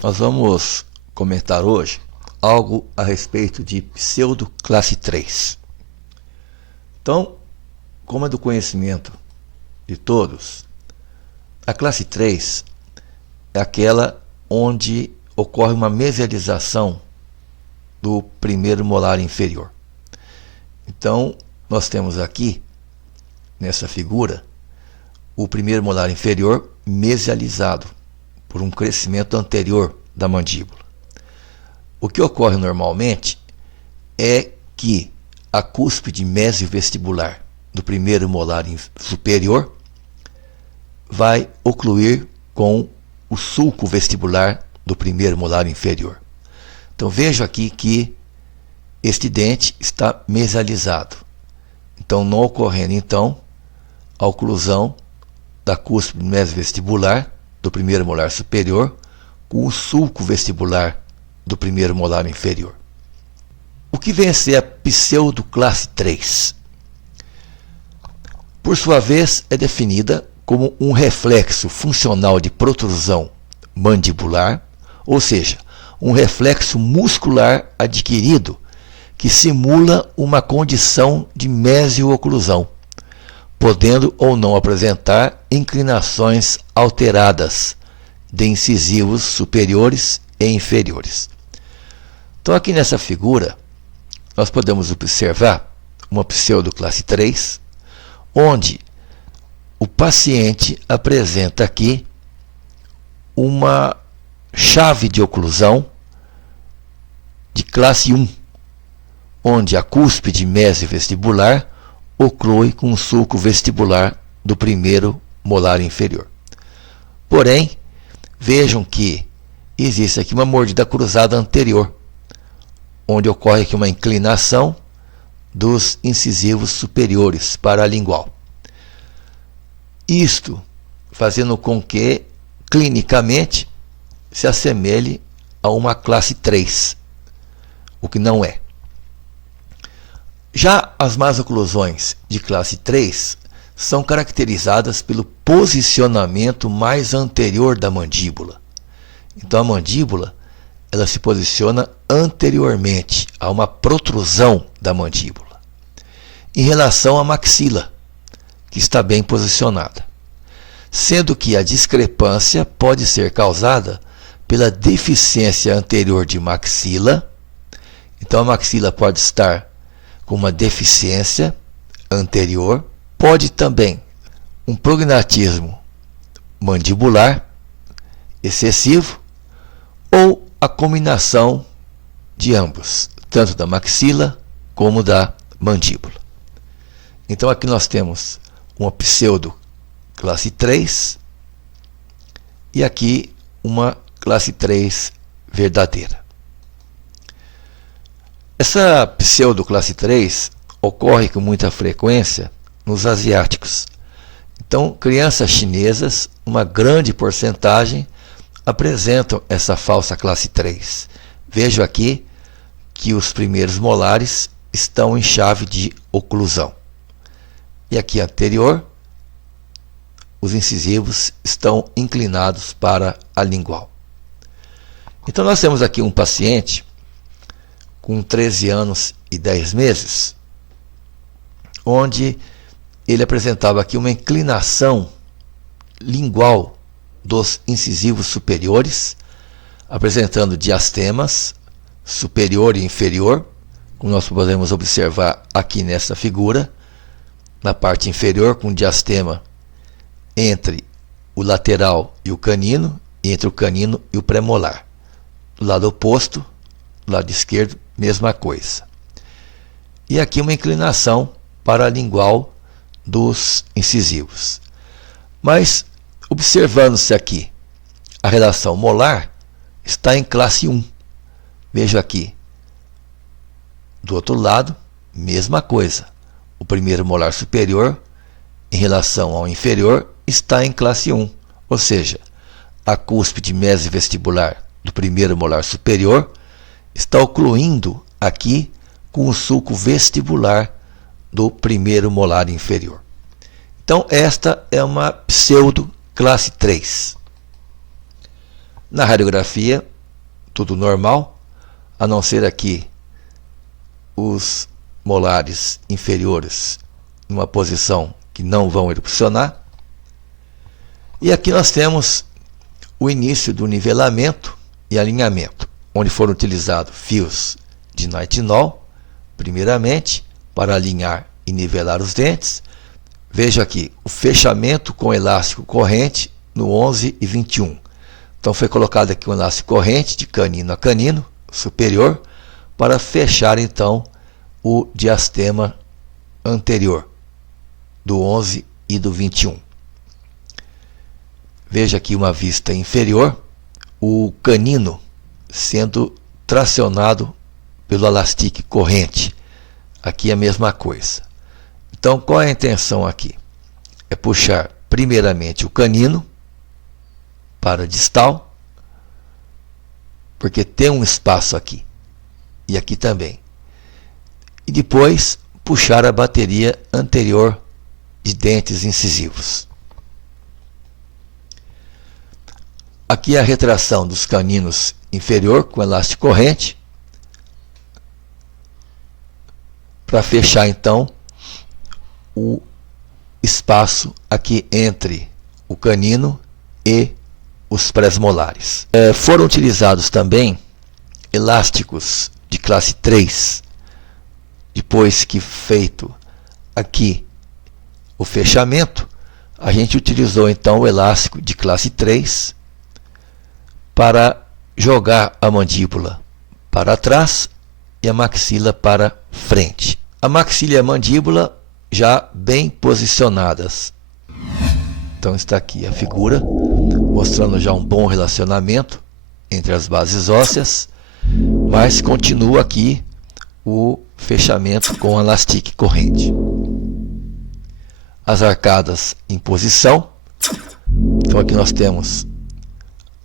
Nós vamos comentar hoje algo a respeito de pseudo-classe 3. Então, como é do conhecimento de todos, a classe 3 é aquela onde ocorre uma mesialização do primeiro molar inferior. Então, nós temos aqui, nessa figura, o primeiro molar inferior mesializado por um crescimento anterior da mandíbula. O que ocorre normalmente é que a cúspide mesiovestibular do primeiro molar superior vai ocluir com o sulco vestibular do primeiro molar inferior. Então vejo aqui que este dente está mesializado. Então não ocorrendo a oclusão da cúspide mesiovestibular do primeiro molar superior com o sulco vestibular do primeiro molar inferior. O que vem a ser a pseudoclasse 3? Por sua vez, é definida como um reflexo funcional de protrusão mandibular, ou seja, um reflexo muscular adquirido que simula uma condição de mesio-oclusão, podendo ou não apresentar inclinações alteradas de incisivos superiores e inferiores. Então aqui nessa figura, nós podemos observar uma pseudoclasse 3, onde o paciente apresenta aqui uma chave de oclusão de classe 1, onde a cúspide mesiovestibular oclui com o sulco vestibular do primeiro molar inferior. Porém, vejam que existe aqui uma mordida cruzada anterior, onde ocorre aqui uma inclinação dos incisivos superiores para a lingual. Isto fazendo com que, clinicamente, se assemelhe a uma classe 3, o que não é. Já as más oclusões de classe 3 são caracterizadas pelo posicionamento mais anterior da mandíbula. Então a mandíbula ela se posiciona anteriormente a uma protrusão da mandíbula, em relação à maxila, que está bem posicionada, sendo que a discrepância pode ser causada pela deficiência anterior de maxila. Então a maxila pode estar com uma deficiência anterior, pode também um prognatismo mandibular excessivo ou a combinação de ambos, tanto da maxila como da mandíbula. Então aqui nós temos uma pseudo classe 3 e aqui uma classe 3 verdadeira. Essa pseudo classe 3 ocorre com muita frequência nos asiáticos. Então, crianças chinesas, uma grande porcentagem, apresentam essa falsa classe 3. Vejo aqui que os primeiros molares estão em chave de oclusão. E aqui anterior, os incisivos estão inclinados para a lingual. Então nós temos aqui um paciente com 13 anos e 10 meses, onde ele apresentava aqui uma inclinação lingual dos incisivos superiores, apresentando diastemas superior e inferior, como nós podemos observar aqui nessa figura, na parte inferior com diastema entre o lateral e o canino, e entre o canino e o premolar. Do lado oposto, do lado esquerdo, mesma coisa. E aqui uma inclinação para a lingual dos incisivos. Mas, observando-se aqui, a relação molar está em classe 1. Veja aqui. Do outro lado, mesma coisa. O primeiro molar superior, em relação ao inferior, está em classe 1. Ou seja, a cúspide mesiovestibular do primeiro molar superior está ocluindo aqui com o sulco vestibular do primeiro molar inferior. Então, esta é uma pseudo classe 3. Na radiografia, tudo normal, a não ser aqui os molares inferiores numa posição que não vão erupcionar. E aqui nós temos o início do nivelamento e alinhamento, onde foram utilizados fios de nitinol, primeiramente, para alinhar e nivelar os dentes. Veja aqui, o fechamento com elástico corrente no 11 e 21. Então foi colocado aqui um elástico corrente de canino a canino superior para fechar então o diastema anterior do 11 e do 21. Veja aqui uma vista inferior, o canino sendo tracionado pelo elastique corrente. Aqui é a mesma coisa. Então, qual é a intenção aqui? É puxar primeiramente o canino para a distal, porque tem um espaço aqui e aqui também. E depois puxar a bateria anterior de dentes incisivos. Aqui é a retração dos caninos inferior com elástico corrente, para fechar então o espaço aqui entre o canino e os pré-molares. Foram utilizados também elásticos de classe 3, depois que feito aqui o fechamento, a gente utilizou então o elástico de classe 3 para jogar a mandíbula para trás e a maxila para frente. A maxila e a mandíbula já bem posicionadas. Então está aqui a figura, mostrando já um bom relacionamento entre as bases ósseas, mas continua aqui o fechamento com elastique corrente. As arcadas em posição. Então aqui nós temos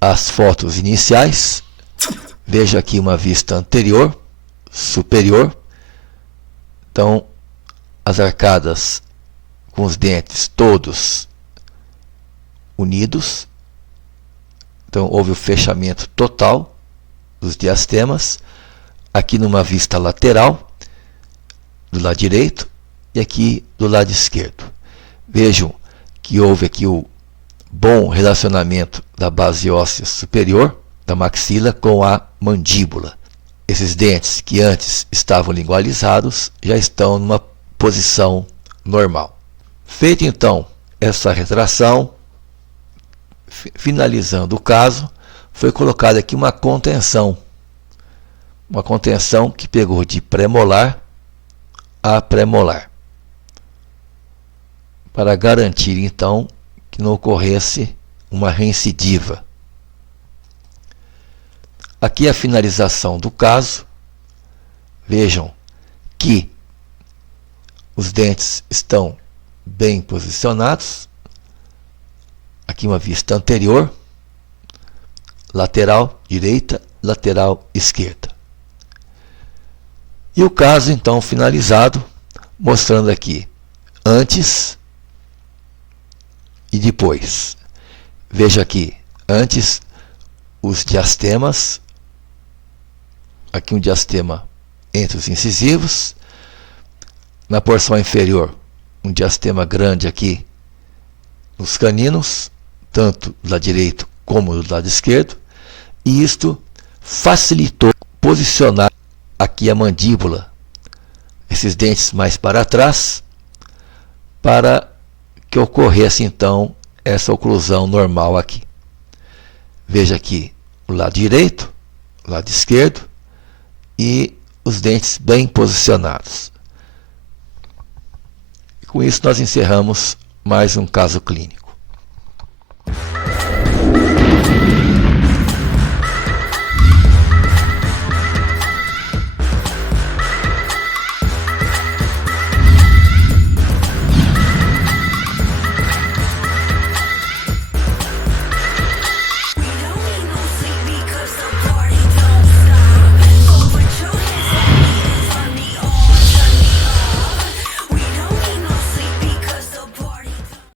as fotos iniciais. Veja aqui uma vista anterior, superior. Então, as arcadas com os dentes todos unidos. Então, houve o fechamento total dos diastemas. Aqui numa vista lateral, do lado direito, e aqui do lado esquerdo. Vejam que houve aqui o bom relacionamento da base óssea superior da maxila com a mandíbula. Esses dentes que antes estavam lingualizados já estão numa posição normal. Feita então essa retração, finalizando o caso, foi colocada aqui uma contenção que pegou de pré-molar a pré-molar, para garantir então que não ocorresse uma reincidiva. Aqui a finalização do caso. Vejam que os dentes estão bem posicionados. Aqui uma vista anterior, lateral direita, lateral esquerda. E o caso então finalizado, mostrando aqui antes e depois. Veja aqui, antes os diastemas, aqui um diastema entre os incisivos, na porção inferior um diastema grande aqui nos caninos, tanto do lado direito como do lado esquerdo, e isto facilitou posicionar aqui a mandíbula, esses dentes mais para trás, para que ocorresse então essa oclusão normal aqui. Veja aqui o lado direito, o lado esquerdo e os dentes bem posicionados. E com isso nós encerramos mais um caso clínico.